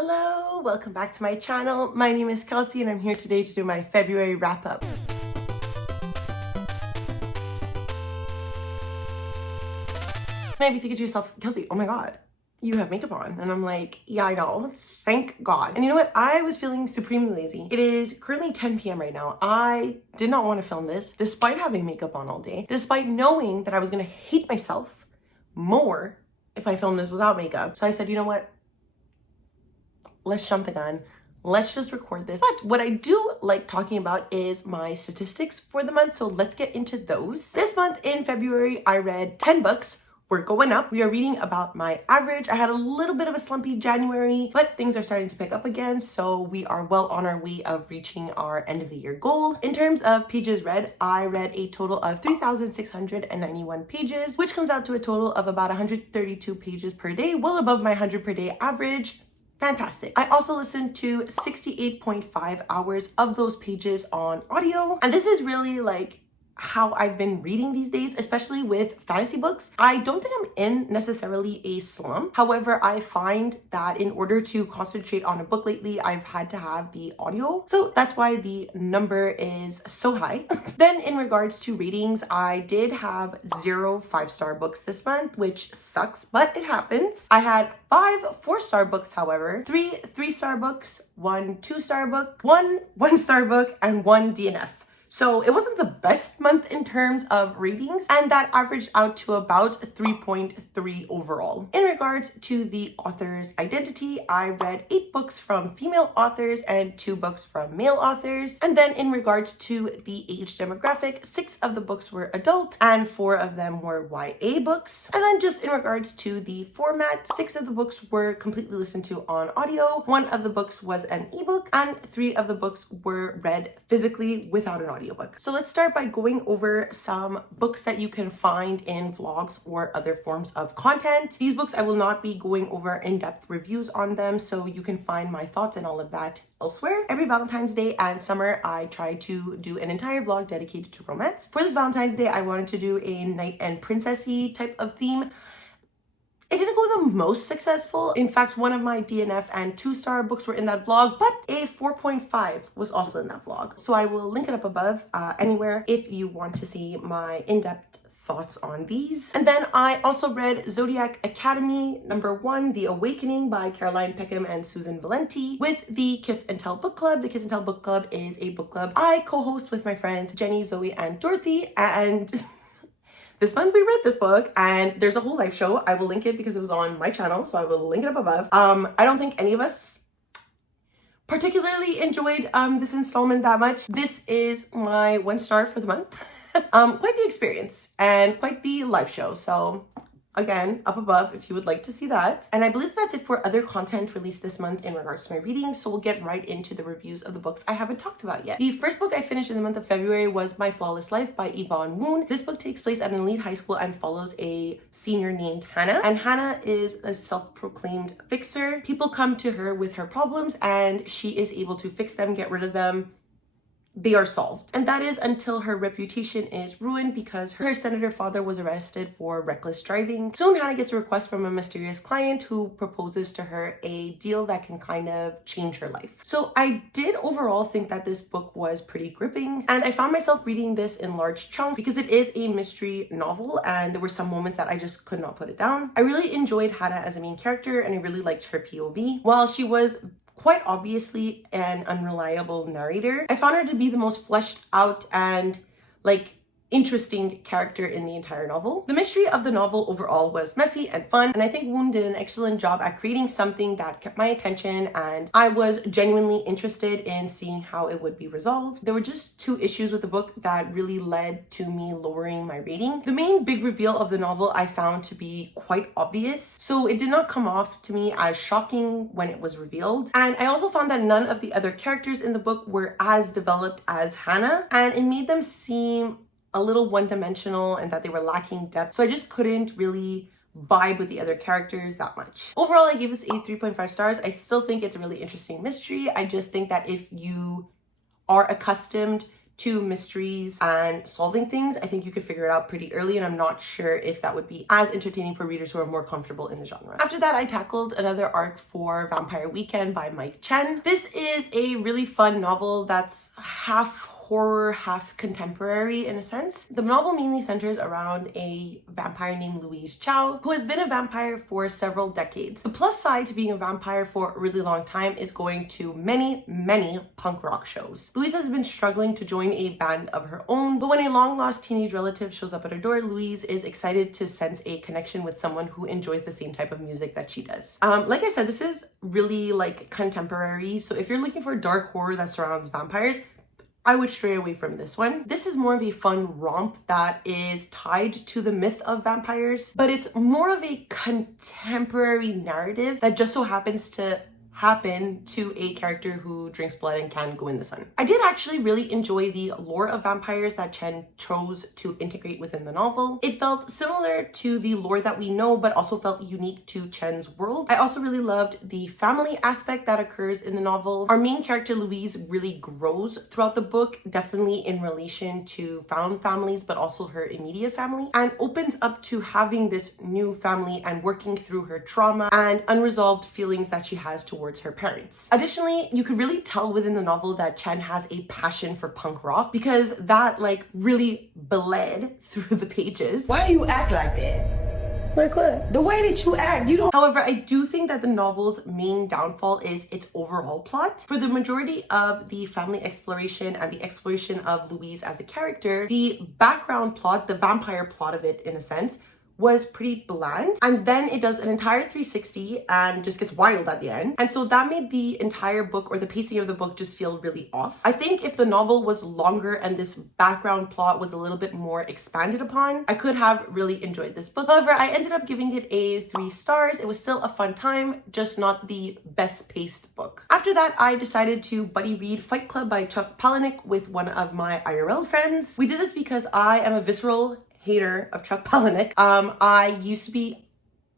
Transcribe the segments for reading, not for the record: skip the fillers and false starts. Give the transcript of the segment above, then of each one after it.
Hello, welcome back to my channel. My name is Kelsey and I'm here today to do my February wrap up. Maybe thinking to yourself, Kelsey, oh my God, you have makeup on. And I'm like, yeah, I know. Thank God. And you know what? I was feeling supremely lazy. It is currently 10 p.m. right now. I did not want to film this despite having makeup on all day, despite knowing that I was going to hate myself more if I filmed this without makeup. So I said, you know what? Let's jump the gun. Let's just record this. But what I do like talking about is my statistics for the month. So let's get into those. This month in February, I read 10 books. We're going up. We are reading about my average. I had a little bit of a slumpy January, but things are starting to pick up again. So we are well on our way of reaching our end of the year goal. In terms of pages read, I read a total of 3,691 pages, which comes out to a total of about 132 pages per day, well above my 100 per day average. Fantastic. I also listened to 68.5 hours of those pages on audio. And this is really like how I've been reading these days, especially with fantasy books. I don't think I'm in necessarily a slump. However, I find that in order to concentrate on a book lately, I've had to have the audio. So that's why the number is so high. Then in regards to ratings, I did have 0 5-star books this month, which sucks, but it happens. I had 5 4-star books, however, 3 3-star books, 1 2-star book, 1 1-star book, and 1 DNF. So it wasn't the best month in terms of ratings, and that averaged out to about 3.3 overall. In regards to the author's identity, I read 8 books from female authors and 2 books from male authors. And then in regards to the age demographic, 6 of the books were adult and 4 of them were YA books. And then just in regards to the format, 6 of the books were completely listened to on audio, 1 of the books was an ebook, and 3 of the books were read physically without an audiobook. So let's start by going over some books that you can find in vlogs or other forms of content. These books, I will not be going over in-depth reviews on them, so you can find my thoughts and all of that elsewhere. Every Valentine's Day and summer, I try to do an entire vlog dedicated to romance. For this Valentine's Day, I wanted to do a knight and princessy type of theme. It didn't go the most successful. In fact, one of my DNF and 2-star books were in that vlog, but a 4.5 was also in that vlog. So I will link it up above anywhere if you want to see my in-depth thoughts on these. And then I also read Zodiac Academy #1, The Awakening by Caroline Peckham and Susan Valenti with the Kiss and Tell Book Club. The Kiss and Tell Book Club is a book club I co-host with my friends Jenny, Zoe, and Dorothy, and this month we read this book, and there's a whole live show. I will link it because it was on my channel, so I will link it up above. I don't think any of us particularly enjoyed this installment that much. This is my 1-star for the month. Quite the experience and quite the live show. So again, up above if you would like to see that. And I believe that's it for other content released this month in regards to my reading. So we'll get right into the reviews of the books I haven't talked about yet. The first book I finished in the month of February was My Flawless Life by Yvonne Woon. This book takes place at an elite high school and follows a senior named Hannah. And Hannah is a self-proclaimed fixer. People come to her with her problems and she is able to fix them, get rid of them. They are solved. And that is until her reputation is ruined because her senator father was arrested for reckless driving. Soon Hannah gets a request from a mysterious client who proposes to her a deal that can kind of change her life. So I did overall think that this book was pretty gripping, and I found myself reading this in large chunks because it is a mystery novel and there were some moments that I just could not put it down. I really enjoyed Hannah as a main character and I really liked her POV. While she was quite obviously an unreliable narrator, I found her to be the most fleshed out and like interesting character in the entire novel. The mystery of the novel overall was messy and fun, and I think Woon did an excellent job at creating something that kept my attention, and I was genuinely interested in seeing how it would be resolved. There were just 2 issues with the book that really led to me lowering my rating. The main big reveal of the novel I found to be quite obvious, so it did not come off to me as shocking when it was revealed. And I also found that none of the other characters in the book were as developed as Hannah, and it made them seem a little one-dimensional and that they were lacking depth. So I just couldn't really vibe with the other characters that much. Overall, I gave this a 3.5 stars. I still think it's a really interesting mystery. I just think that if you are accustomed to mysteries and solving things, I think you could figure it out pretty early, and I'm not sure if that would be as entertaining for readers who are more comfortable in the genre. After that, I tackled another arc for Vampire Weekend by Mike Chen. This is a really fun novel that's half horror, half contemporary in a sense. The novel mainly centers around a vampire named Louise Chow, who has been a vampire for several decades. The plus side to being a vampire for a really long time is going to many punk rock shows. Louise has been struggling to join a band of her own, but when a long-lost teenage relative shows up at her door, Louise is excited to sense a connection with someone who enjoys the same type of music that she does. Like I said, this is really like contemporary, so if you're looking for dark horror that surrounds vampires, I would stray away from this one. This is more of a fun romp that is tied to the myth of vampires, but it's more of a contemporary narrative that just so happens to happen to a character who drinks blood and can go in the sun. I did actually really enjoy the lore of vampires that Chen chose to integrate within the novel. It felt similar to the lore that we know, but also felt unique to Chen's world. I also really loved the family aspect that occurs in the novel. Our main character Louise really grows throughout the book, definitely in relation to found families, but also her immediate family, and opens up to having this new family and working through her trauma and unresolved feelings that she has towards her parents. Additionally, you could really tell within the novel that Chen has a passion for punk rock because that like really bled through the pages. Why do you act like that? Like what? The way that you act, you don't. However, I do think that the novel's main downfall is its overall plot. For the majority of the family exploration and the exploration of Louise as a character, the background plot, the vampire plot of it in a sense, was pretty bland, and then it does an entire 360 and just gets wild at the end, and so that made the entire book, or the pacing of the book, just feel really off. I think if the novel was longer and this background plot was a little bit more expanded upon, I could have really enjoyed this book. However, I ended up giving it a 3 stars. It was still a fun time, just not the best paced book. After that, I decided to buddy read Fight Club by Chuck Palahniuk with one of my IRL friends. We did this because I am a visceral hater of Chuck Palahniuk. I used to be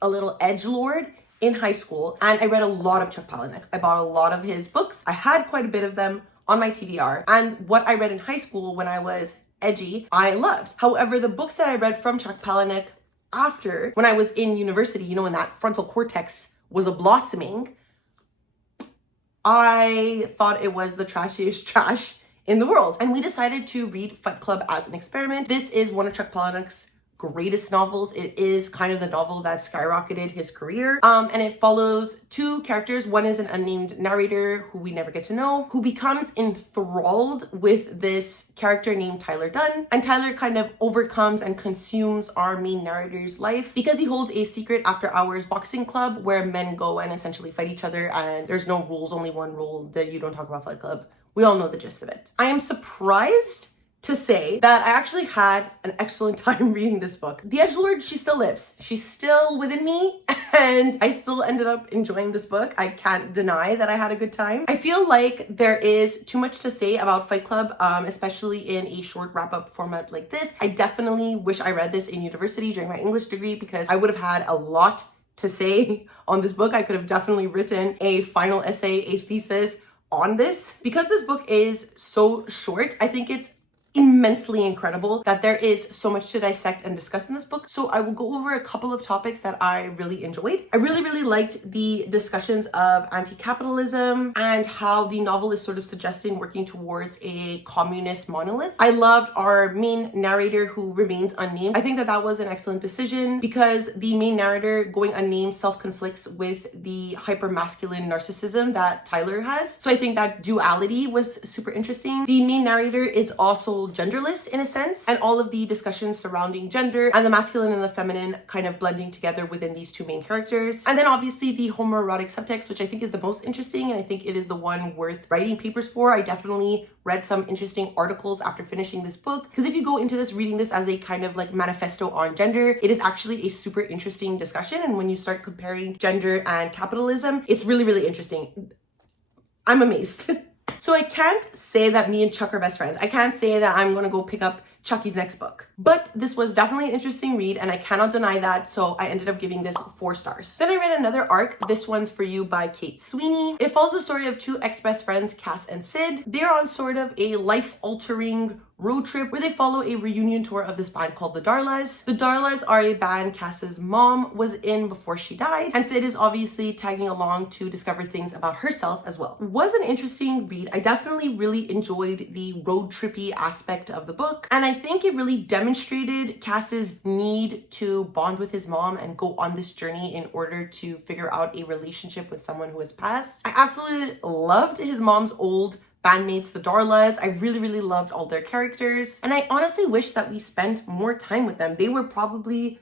a little edgelord in high school, and I read a lot of Chuck Palahniuk. I bought a lot of his books. I had quite a bit of them on my TBR, and what I read in high school when I was edgy, I loved. However, the books that I read from Chuck Palahniuk after, when I was in university, you know, when that frontal cortex was a blossoming, I thought it was the trashiest trash in the world. And we decided to read Fight Club as an experiment. This is one of Chuck Palahniuk's greatest novels. It is kind of the novel that skyrocketed his career. And it follows 2 characters. One is an unnamed narrator who we never get to know, who becomes enthralled with this character named Tyler Dunn. And Tyler kind of overcomes and consumes our main narrator's life because he holds a secret after hours boxing club where men go and essentially fight each other, and there's no rules, only one rule, that you don't talk about Fight Club. We all know the gist of it. I am surprised to say that I actually had an excellent time reading this book. The edgelord, she still lives. She's still within me, and I still ended up enjoying this book. I can't deny that I had a good time. I feel like there is too much to say about Fight Club, especially in a short wrap-up format like this. I definitely wish I read this in university during my English degree because I would have had a lot to say on this book. I could have definitely written a final essay, a thesis on this. Because this book is so short, I think it's immensely incredible that there is so much to dissect and discuss in this book. So I will go over a couple of topics that I really enjoyed. I really liked the discussions of anti-capitalism and how the novel is sort of suggesting working towards a communist monolith. I loved our main narrator who remains unnamed. I think that that was an excellent decision because the main narrator going unnamed self-conflicts with the hyper-masculine narcissism that Tyler has. So I think that duality was super interesting. The main narrator is also genderless in a sense, and all of the discussions surrounding gender and the masculine and the feminine kind of blending together within these 2 main characters. And then obviously the homoerotic subtext, which I think is the most interesting, and I think it is the one worth writing papers for. I definitely read some interesting articles after finishing this book, because if you go into this reading this as a kind of like manifesto on gender, it is actually a super interesting discussion. And when you start comparing gender and capitalism, it's really interesting. I'm amazed. So I can't say that me and Chuck are best friends. I can't say that I'm gonna go pick up Chucky's next book. But this was definitely an interesting read and I cannot deny that, so I ended up giving this 4 stars. Then I read another arc, This One's For You by Kate Sweeney. It follows the story of 2 ex-best friends, Cass and Sid. They're on sort of a life-altering road trip where they follow a reunion tour of this band called the Darlas. The Darlas are a band Cass's mom was in before she died, and Sid is obviously tagging along to discover things about herself as well. It was an interesting read. I definitely really enjoyed the road trippy aspect of the book, and I think it really demonstrated Cass's need to bond with his mom and go on this journey in order to figure out a relationship with someone who has passed. I absolutely loved his mom's old bandmates, the Darlas. I really loved all their characters. And I honestly wish that we spent more time with them. They were probably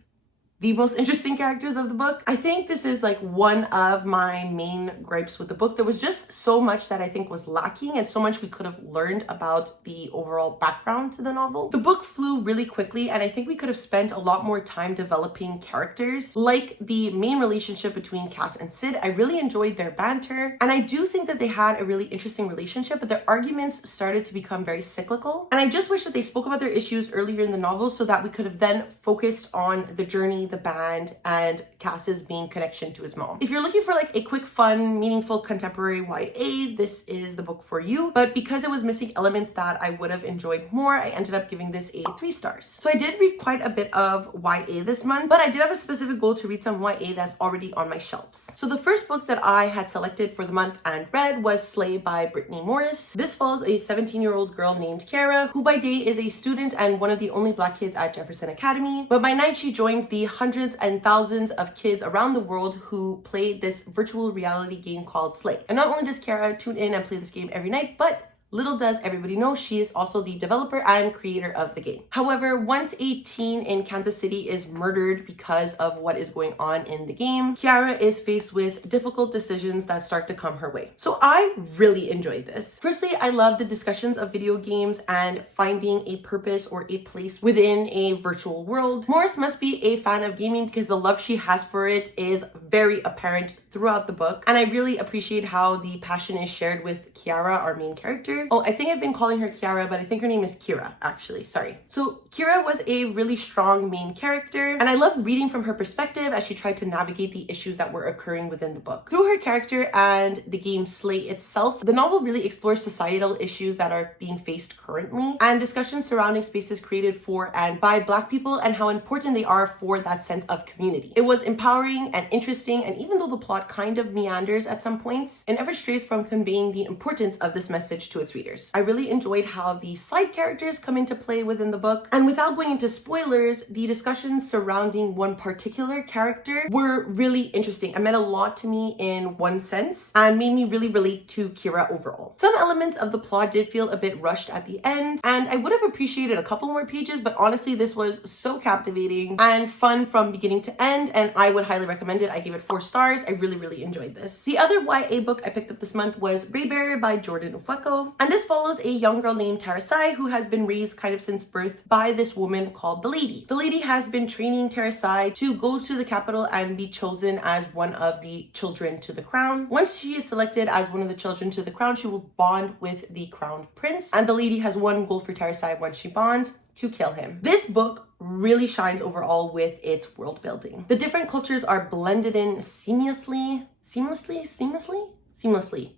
the most interesting characters of the book. I think this is like one of my main gripes with the book. There was just so much that I think was lacking and so much we could have learned about the overall background to the novel. The book flew really quickly and I think we could have spent a lot more time developing characters, like the main relationship between Cass and Sid. I really enjoyed their banter and I do think that they had a really interesting relationship, but their arguments started to become very cyclical. And I just wish that they spoke about their issues earlier in the novel so that we could have then focused on the journey, the band, and Cass's main connection to his mom. If you're looking for like a quick, fun, meaningful contemporary YA, this is the book for you. But because it was missing elements that I would have enjoyed more, I ended up giving this a 3 stars. So I did read quite a bit of YA this month, but I did have a specific goal to read some YA that's already on my shelves. So the first book that I had selected for the month and read was Slay by Brittany Morris. This follows a 17-year-old girl named Kiara, who by day is a student and one of the only Black kids at Jefferson Academy, but by night she joins the hundreds and thousands of kids around the world who play this virtual reality game called Slay. And not only does Kiara tune in and play this game every night, but little does everybody know she is also the developer and creator of the game. However, once a teen in Kansas City is murdered because of what is going on in the game, Kiara is faced with difficult decisions that start to come her way. So I really enjoyed this. Firstly, I love the discussions of video games and finding a purpose or a place within a virtual world. Morris must be a fan of gaming because the love she has for it is very apparent throughout the book. And I really appreciate how the passion is shared with Kiara, our main character. Oh, I think I've been calling her Kiara, but I think her name is Kira, actually, sorry. So Kira was a really strong main character, and I loved reading from her perspective as she tried to navigate the issues that were occurring within the book. Through her character and the game Slay itself, the novel really explores societal issues that are being faced currently and discussions surrounding spaces created for and by Black people and how important they are for that sense of community. It was empowering and interesting, and even though the plot kind of meanders at some points, it never strays from conveying the importance of this message to its readers. I really enjoyed how the side characters come into play within the book, and without going into spoilers, the discussions surrounding one particular character were really interesting and meant a lot to me in one sense and made me really relate to Kira overall. Some elements of the plot did feel a bit rushed at the end, and I would have appreciated a couple more pages, but honestly this was so captivating and fun from beginning to end, and I would highly recommend it. I gave it 4 stars. I really enjoyed this. The other YA book I picked up this month was Raybearer by Jordan Ufeko, and this follows a young girl named Tarasai who has been raised kind of since birth by this woman called the Lady. The Lady has been training Tarasai to go to the capital and be chosen as one of the children to the crown. Once she is selected as one of the children to the crown, she will bond with the crowned prince, and the Lady has one goal for Tarasai once she bonds: to kill him. This book really shines overall with its world building. The different cultures are blended in seamlessly.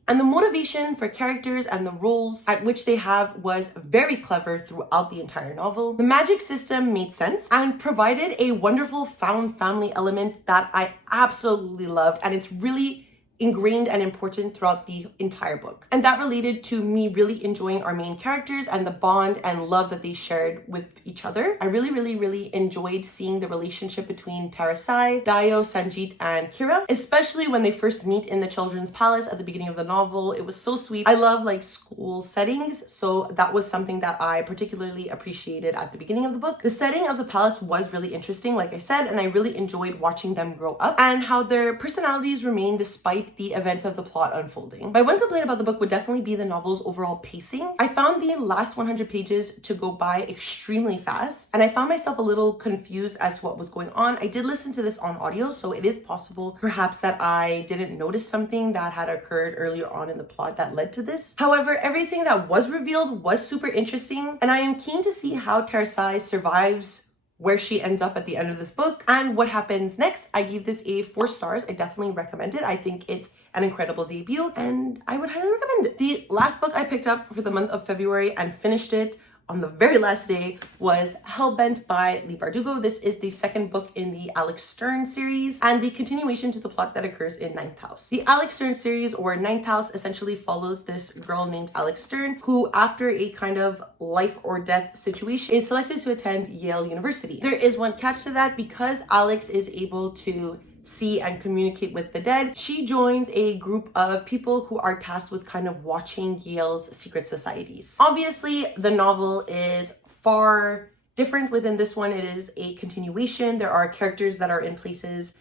And the motivation for characters and the roles at which they have was very clever throughout the entire novel. The magic system made sense and provided a wonderful found family element that I absolutely loved, and it's really ingrained and important throughout the entire book. And that related to me really enjoying our main characters and the bond and love that they shared with each other. I really enjoyed seeing the relationship between Tarasai, Dayo, Sanjit, and Kira, especially when they first meet in the children's palace at the beginning of the novel. It was so sweet. I love like school settings, so that was something that I particularly appreciated at the beginning of the book. The setting of the palace was really interesting, like I said, and I really enjoyed watching them grow up and how their personalities remain despite like the events of the plot unfolding. My one complaint about the book would definitely be the novel's overall pacing. I found the last 100 pages to go by extremely fast, and I found myself a little confused as to what was going on. I did listen to this on audio, so it is possible perhaps that I didn't notice something that had occurred earlier on in the plot that led to this. However, everything that was revealed was super interesting, and I am keen to see how Teresai survives where she ends up at the end of this book and what happens next. I gave this a 4 stars. I definitely recommend it. I think it's an incredible debut and I would highly recommend it. The last book I picked up for the month of February and finished it on the very last day was Hellbent by Leigh Bardugo. This is the second book in the Alex Stern series and the continuation to the plot that occurs in Ninth House. The Alex Stern series, or Ninth House, essentially follows this girl named Alex Stern who, after a kind of life or death situation, is selected to attend Yale University. There is one catch to that. Because Alex is able to see and communicate with the dead, she joins a group of people who are tasked with kind of watching Yale's secret societies. Obviously, the novel is far different within this one. It is a continuation. There are characters that are in places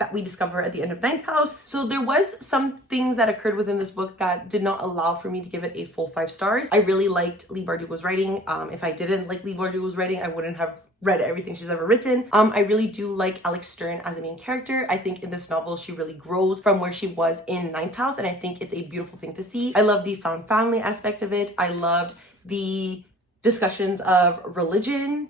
that we discover at the end of Ninth House. So there was some things that occurred within this book that did not allow for me to give it a full 5 stars. I really liked Leigh Bardugo's writing. If I didn't like Leigh Bardugo's writing, I wouldn't have read everything she's ever written. I really do like Alex Stern as a main character. I think in this novel, she really grows from where she was in Ninth House, and I think it's a beautiful thing to see. I love the found family aspect of it. I loved the discussions of religion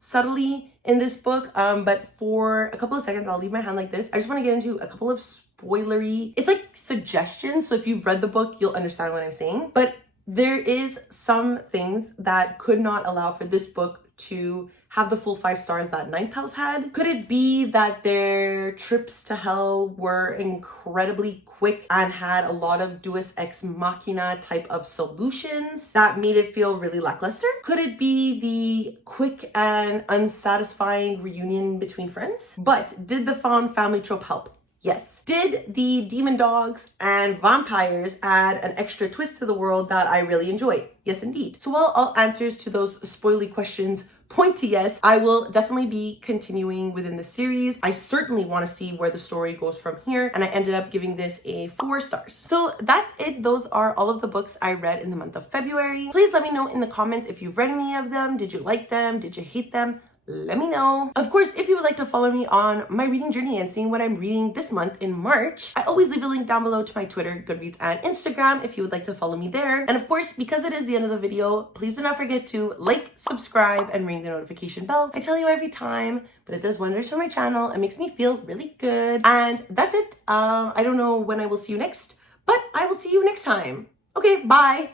subtly in this book. But for a couple of seconds, I'll leave my hand like this. I just want to get into a couple of spoilery, it's like suggestions. So if you've read the book, you'll understand what I'm saying. But there is some things that could not allow for this book to have the full 5 stars that Ninth House had. Could it be that their trips to hell were incredibly quick and had a lot of deus ex machina type of solutions that made it feel really lackluster? Could it be the quick and unsatisfying reunion between friends? But did the found family trope help? Yes. Did the demon dogs and vampires add an extra twist to the world that I really enjoyed? Yes, indeed. So while all answers to those spoily questions point to yes, I will definitely be continuing within the series. I certainly want to see where the story goes from here, and I ended up giving this a 4 stars. So that's it. Those are all of the books I read in the month of February. Please let me know in the comments if you've read any of them. Did you like them? Did you hate them? Let me know. Of course, if you would like to follow me on my reading journey and seeing what I'm reading this month in March, I always leave a link down below to my Twitter, Goodreads, and Instagram if you would like to follow me there. And of course, because it is the end of the video, please do not forget to like, subscribe, and ring the notification bell. I tell you every time, but it does wonders for my channel. It makes me feel really good. And that's it. I don't know when I will see you next, but I will see you next time. Okay, bye.